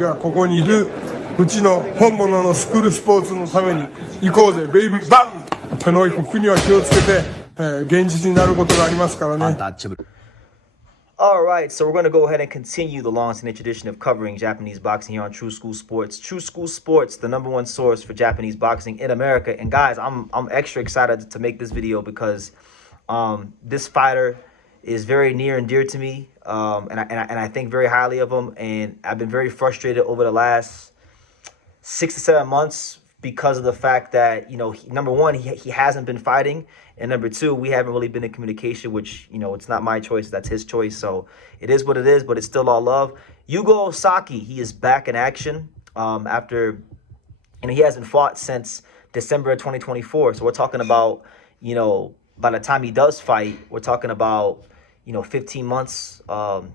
がここにいるうちの本物のスクールスポーツのために行こうぜベイビーバン手の服には気をつけて、現実になることがありますからね。Alright, so we're going to go ahead and continue the long-standing tradition of covering Japanese boxing here on True School Sports. True School Sports, the #1 source for Japanese boxing in America. And guys, I'm extra excited to make this video because this fighter is very near and dear to me, and I think very highly of him. And I've been very frustrated over the last 6 to 7 months because of the fact that, you know, number one, he hasn't been fighting, and number two, we haven't really been in communication, which, you know, it's not my choice, that's his choice, so it is what it is, but it's still all love. Yugo Osaki, he is back in action after, and he hasn't fought since December of 2024, so we're talking about, you know, by the time he does fight, we're talking about, you know, 15 months of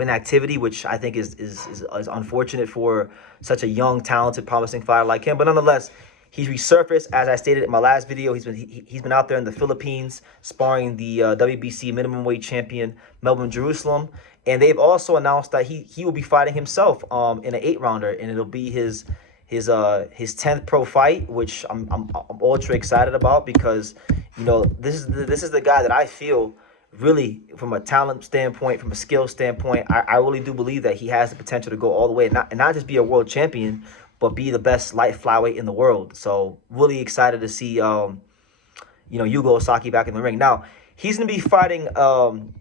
inactivity, which I think is unfortunate for such a young, talented, promising fighter like him. But nonetheless, he's resurfaced. As I stated in my last video, he's been out there in the Philippines sparring the WBC minimum weight champion Jerusalem, and they've also announced that he will be fighting himself in an 8-rounder, and it'll be his 10th pro fight, which I'm ultra excited about because, you know, this is the guy that I feel really, from a talent standpoint, from a skill standpoint, I really do believe that he has the potential to go all the way and not just be a world champion, but be the best light flyweight in the world. So really excited to see, you know, Yugo Osaki back in the ring. Now, he's going to be fighting,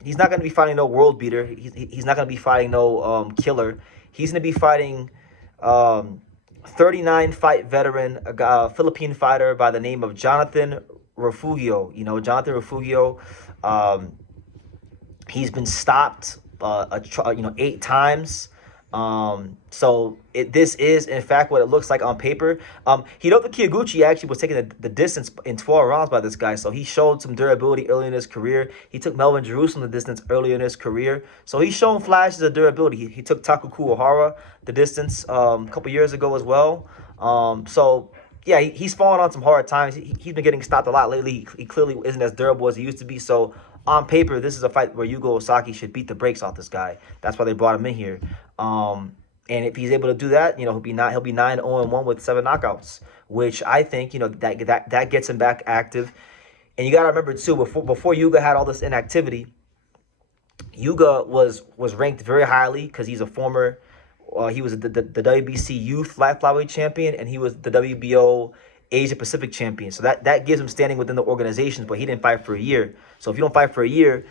he's not going to be fighting no world beater. He's not going to be fighting no killer. He's going to be fighting 39-fight veteran, a Philippine fighter by the name of Jonathan Refugio. You know, Jonathan Refugio, he's been stopped, 8 times. So this is, in fact, what it looks like on paper. Hiroto Kiyoguchi actually was taking the distance in 12 rounds by this guy. So he showed some durability early in his career. He took Jerusalem the distance earlier in his career. So he's shown flashes of durability. He took Takuku Ohara the distance a couple years ago as well. So yeah, he's fallen on some hard times. He's been getting stopped a lot lately. He clearly isn't as durable as he used to be. So on paper, this is a fight where Yugo Osaki should beat the brakes off this guy. That's why they brought him in here. And if he's able to do that, you know, he'll be 9-0-1 with 7 knockouts, which I think, you know, that gets him back active. And you got to remember too, before Yuga had all this inactivity, Yuga was ranked very highly because he's a former. He was the WBC Youth Light Flyweight Champion, and he was the WBO Asia Pacific Champion. So that gives him standing within the organizations, but he didn't fight for a year. So if you don't fight for a year,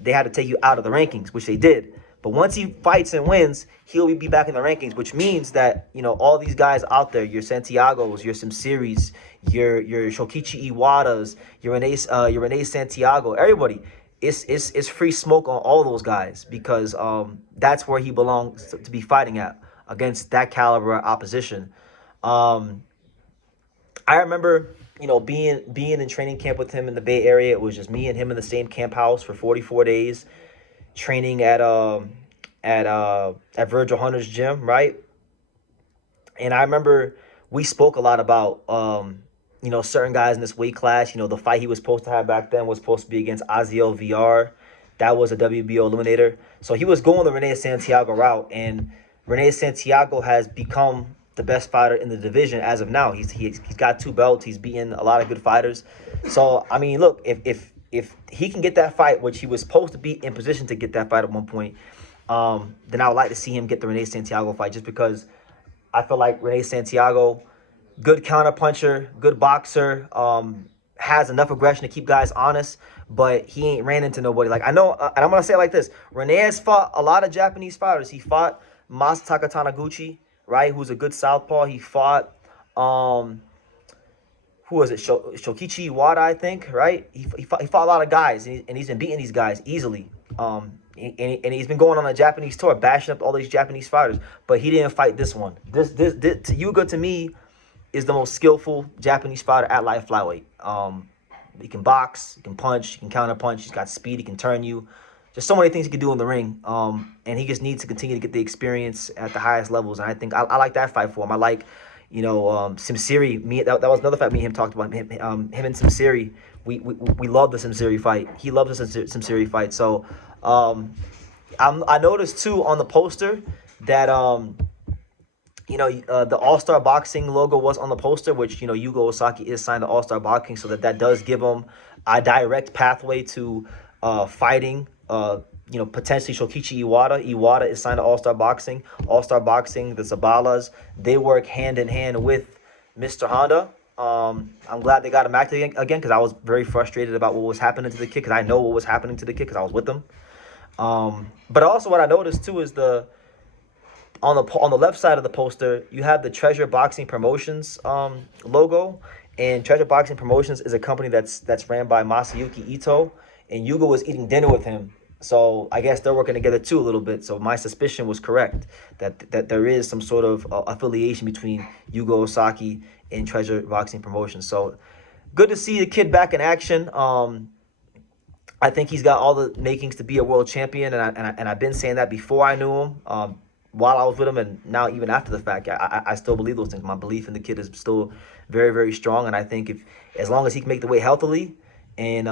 they had to take you out of the rankings, which they did. But once he fights and wins, he'll be back in the rankings, which means that, you know, all these guys out there, your Santiagos, your Simsiris, your Shokichi Iwatas, your Rene Santiago, everybody, it's free smoke on all those guys because that's where he belongs to be fighting at, against that caliber opposition. I remember, you know, being in training camp with him in the Bay Area. It was just me and him in the same camp house for 44 days, training at Virgil Hunter's gym, right? And I remember we spoke a lot about you know, certain guys in this weight class. You know, the fight he was supposed to have back then was supposed to be against Aziel VR. That was a WBO eliminator. So he was going the Rene Santiago route, and Rene Santiago has become the best fighter in the division as of now. He's got 2 belts. He's beaten a lot of good fighters. So I mean, look, if he can get that fight, which he was supposed to be in position to get that fight at one point, then I would like to see him get the Rene Santiago fight, just because I feel like Rene Santiago, good counter puncher, good boxer, has enough aggression to keep guys honest, but he ain't ran into nobody. Like, I know, and I'm gonna say it like this: Rene has fought a lot of Japanese fighters. He fought Masataka Taniguchi, right, who's a good southpaw. He fought who was it, Shokichi Iwata, I think, right? He fought a lot of guys, and he's been beating these guys easily. And he's been going on a Japanese tour, bashing up all these Japanese fighters, but he didn't fight this one. This Yuga, to me, is the most skillful Japanese fighter at light flyweight. He can box, he can punch, he can counter punch, he's got speed, he can turn you. Just so many things he can do in the ring. And he just needs to continue to get the experience at the highest levels. And I think I like that fight for him. I like, you know, Simsiri. That was another fight me and him talked about. Him and Simsiri. We love the Simsiri fight. He loves the Simsiri fight. So I noticed too on the poster that the All-Star Boxing logo was on the poster, which, Yugo Osaki is signed to All-Star Boxing, so that does give him a direct pathway to fighting, potentially Shokichi Iwata. Iwata is signed to All-Star Boxing. All-Star Boxing, the Zabalas, they work hand in hand with Mr. Honda. I'm glad they got him active again because I was very frustrated about what was happening to the kid because I know what was happening to the kid because I was with them. But also what I noticed too is on the left side of the poster, you have the Treasure Boxing Promotions logo, and Treasure Boxing Promotions is a company that's ran by Masayuki Ito, and Yugo was eating dinner with him. So I guess they're working together too a little bit. So my suspicion was correct that there is some sort of affiliation between Yugo Osaki and Treasure Boxing Promotions. So good to see the kid back in action. I think he's got all the makings to be a world champion, and I've been saying that before I knew him. While I was with him, and now even after the fact, I still believe those things. My belief in the kid is still very, very strong, and I think as long as he can make the weight healthily and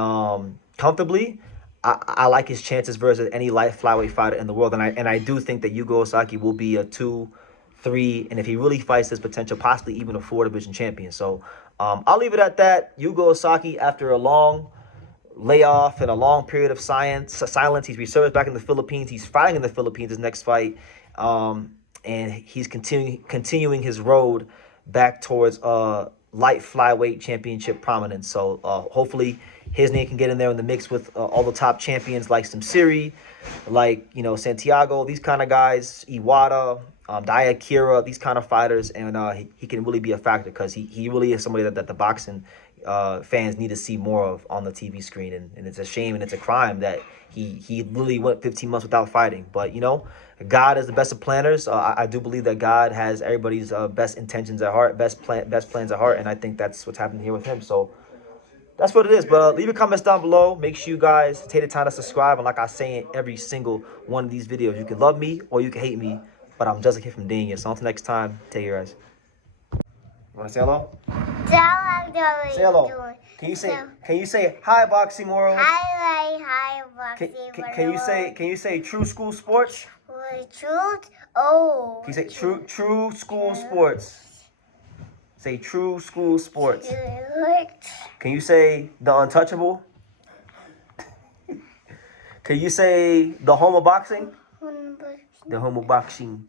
comfortably, I like his chances versus any light flyweight fighter in the world. And I do think that Yugo Osaki will be a 2, 3, and if he really fights his potential, possibly even a 4-division champion. So I'll leave it at that. Yugo Osaki, after a long layoff and a long period of silence, he's resurfaced back in the Philippines. He's fighting in the Philippines his next fight. And he's continuing his road back towards light flyweight championship prominence. So hopefully his name can get in there in the mix with all the top champions like Samsiri, like Santiago, these kind of guys, Iwata, Diakira, these kind of fighters, and he can really be a factor because he really is somebody that the boxing fans need to see more of on the TV screen, and it's a shame and it's a crime that he literally went 15 months without fighting. But God is the best of planners. I do believe that God has everybody's best intentions at heart, best plans at heart, and I think that's what's happening here with him. So that's what it is. But leave your comments down below. Make sure you guys take the time to subscribe. And like I say in every single one of these videos, you can love me or you can hate me, but I'm just a kid from Dania. So until next time, take care, guys. You want to say hello? Say hello. Can you say hi, Boxing World? Hi, Boxing World. Can you say True School Sports? Truth? Oh. Can you say True School Sports? Say True School Sports. Can you say The Untouchable? Can you say The Home of Boxing? The Home of Boxing.